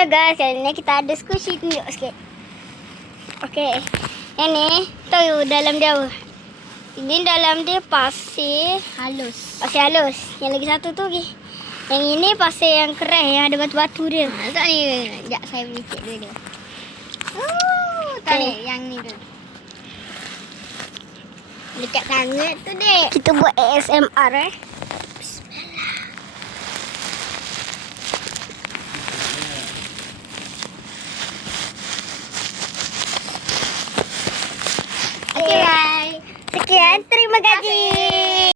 Halo guys, kali ini kita ada diskusi, tunjuk sikit. Oke, ini tuh dalam dia. Ini dalam dia pasir halus. Pasir halus. Yang lagi satu tuh, yang ini pasir yang keras yang ada batu-batu dia. Tak ni, sekejap saya beli cek dulu. Oh, tak ni, yang ni tu. Dekat sangat tu, Dek. Kita buat ASMR Okey, bye. Sekian, terima kasih.